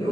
လူ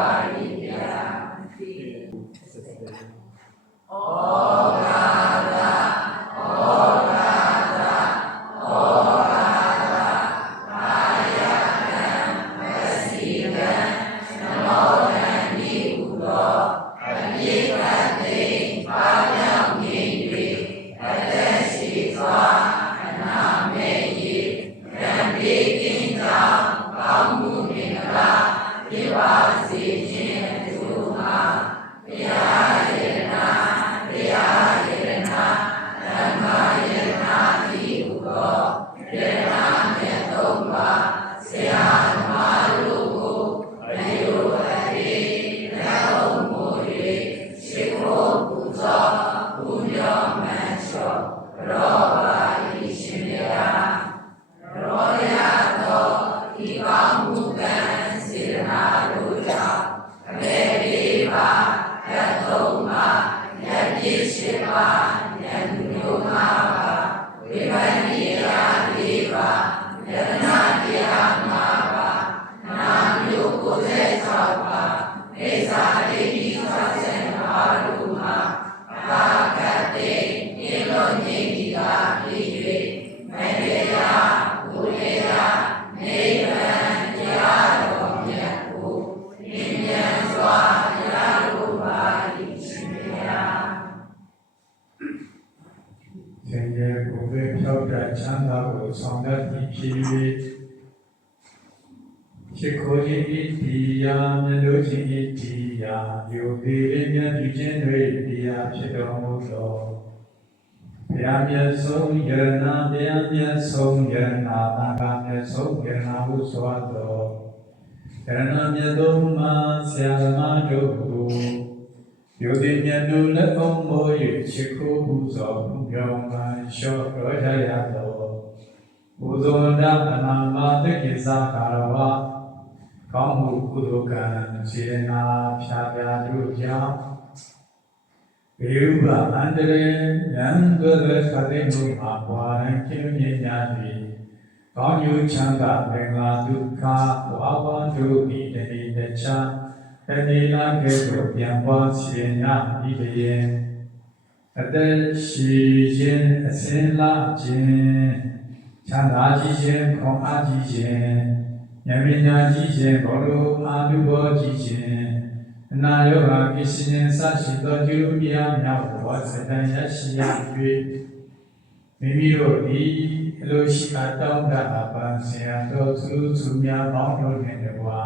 ဖို့ပါလိမ့်ဗျာဩ စေခြင်းအကျိုးမှာဘုရား ပါအိသာဒိဋ္ဌိသစ္စေပါတို့မှာဘာကတိဤလိုငြိတိတာဖြစ်၍မရေယာဘုရေယာနိဗ္ဗာန်တရားတော်မြတ်ကိုမြင်မြန်စွာရလိုပါ၏ရှင်ဗျာသင်ရဲ့ကိုယ်ပဲဖြောက်တဲ့ချမ်းသာကိုဆောင်တတ်ပြီးဖြစ်၍ရှိခိုးခြင်းဤ တရားမြတ်လို့ခြင်းဤတရားယုတ်သေးလေးမြတ်ပြုခြင်းတွေတရားဖြစ်တော်မူသောဘုရားမြတ်ဆုံးယရနာဘုရားမြတ်ဆုံးယရနာသံဃာမြတ်ဆုံးယရနာဟုဆိုအပ်သောယရနာမြတ်သုံးပါးဆရာသမားတို့ကိုယုတိမြတ်တို့လက်အောင်မိုး၍ချစ်ခိုးပူဇော်မှုပြောင်းမှလျှော့တော်ရရသောဘုဇောဒအနာမတကိစ္စကာရဝ ကောင်းမှုကုသိုလ်ကံစေနာဖြာပြတို့ကြောင့်ဘေဥပအန္တရေယံသွေသတိမှုမှာဘွာရန်ကျင်းမြညာသည်ကောင်းကျိုးချမ်းသာမင်္ဂလာဒုက္ခဝါဝန္တုဤတတိတခြားတဏိလာကေတို့ပြန်ပွားခြင်းနာဤတည်းအသက်ရှိခြင်းအစင်လာခြင်းချမ်းသာကြီးခြင်းခေါင်းအားကြီးခြင်း ဉာဏ်ပညာကြီးခြင်းဘောလုံးအာနုဘောကြီးခြင်းအနာရောဂါကိစ္စခြင်းစရှိသောကျိုးများများဘဝစတန်ရရှိရ၍မိမိတို့ဒီအလိုရှိအပ်တောင်းတအပန်းဆရာတော်သူသူများပေါင်းတို့နှင့်တကွာ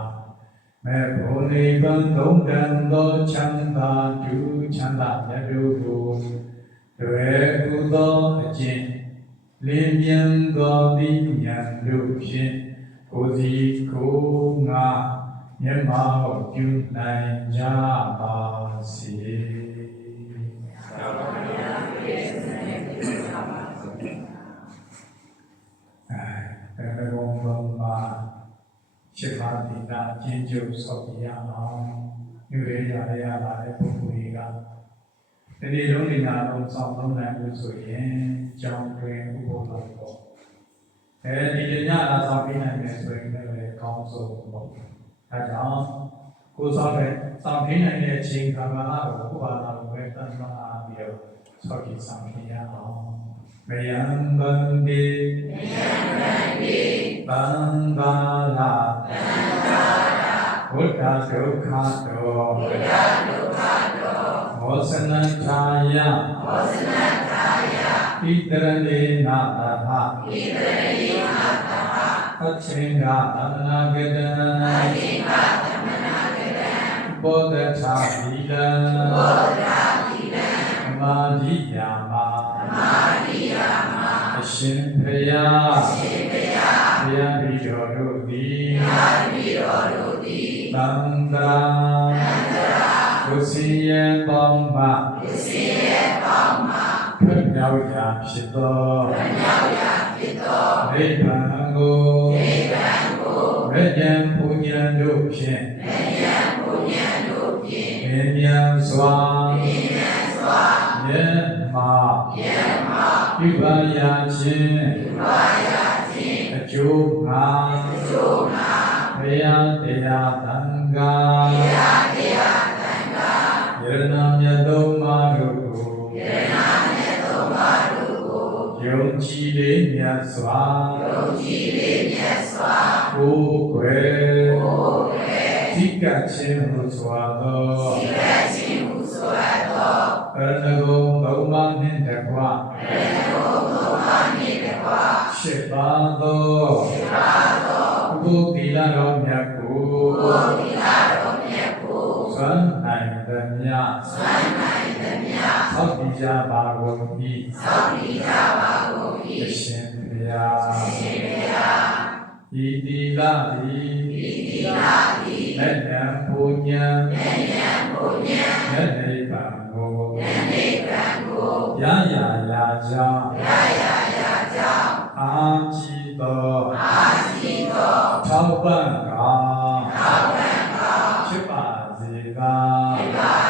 မေဖို့နိဗ္ဗာန်သုံးတန်သောချမ်းသာဒုချမ်းသာမြတ်တို့ကိုတွေ့ကုသောအကျင့်လင်းမြန်သောတိညာတို့ဖြင့် ကိုယ်စီကိုယ်ငါမျက်မှောက်ပြုနိုင်ကြပါစေအဲဘယ်လိုဘုံမှာရှိပါတိတာအချင်းကျုပ်ဆောက်ပြရအောင်မြို့မြို့ရရရလာတဲ့ပုဂ္ဂိုလ်ကြီးကဒီနေ့လုံးနေနာလုံးဆောင်လုံးနိုင်လို့ဆိုရင်ကြောင်းတွင်ဥပ္ပလောပေါ့ အဲဒီညလာဆောင်ပြနိုင်မယ်ဆိုရင်လည်းကောင်းဆုံးပေါ့အဲကြောင့်ကိုယ်ဆောင်တဲ့ဆောင်ပြနိုင်တဲ့အချိန်ခါကလာကိုဥပ္ပါဒကိုပဲတန်ခါအားပြီးတော့ဆောက်ကြည့်ဆောင်ပြရအောင်မယံဗန္တိမယံဗန္တိဗန္ဗာလာဗန္ဗာလာဘုဒ္ဓဒုက္ခတောဘုဒ္ဓဒုက္ခတောမောစနထာယမောစနထာယ ဣတရဏေနာတဟဣတရဏေနာတဟအချင်းကသမနာကတံအချင်းကသမနာကတံဘောဓထာသီလံဘောဓထာသီလံသမာဓိယာမသမာဓိယာမအရှင်ဘုရားအရှင်ဘုရားဘုရားပြီးတော်တို့သည်ဘုရားပြီးတော်တို့သည်သံဃာသံဃာဝစီယံပေါင်းမှဝစီယံပေါင်းမှ ဖွင့်မြောက်ရာဖြစ်သောဖွင့်မြောက်ရာဖြစ်သောနိဗ္ဗာန်ကိုနိဗ္ဗာန်ကိုရတ္တံပူညံတို့ဖြင့်ရတ္တံပူညံတို့ဖြင့်မြင်မြန်စွာမြင်မြန်စွာယမယမပြုပါရာခြင်းပြုပါရာခြင်းအကျိုးငါအကျိုးငါဘုရားတရားသံဃာဘုရားတရားသံဃာယရဏ လေးမြတ်စွာယုံကြည်လေးမြတ်စွာကိုယ်ွယ်ကိုယ်ွယ်သိကခြင်းဟုစွာသောသိကခြင်းဟုစွာသောအရဏဂုံသုံးပါးနှင့်တကွအရဏဂုံသုံးပါးနှင့်တကွရှစ်ပါးသောရှစ်ပါးသောဘုသီလတော်မြတ်ကိုဘုသီလတော်မြတ်ကိုသံနိုင်သမျှသံနိုင်သမျှသောတိ ကြပါကုန်၏ဆောင်းပြီးကြပါကုန်၏ရှင်ဘုရားရှင်ဘုရားဤတိလသည်ဤတိလသည်မေတ္တံပူဇံမေတ္တံပူဇံမေတ္တိပံကိုမေတ္တိပံကိုရရရာကြောင့်ရရရာကြောင့်အာကြည်တော်အာကြည်တော်ထောက်ပံ့ကောင်းထောက်ပံ့ကောင်းဖြစ်ပါစေကောင်းဖြစ်ပါ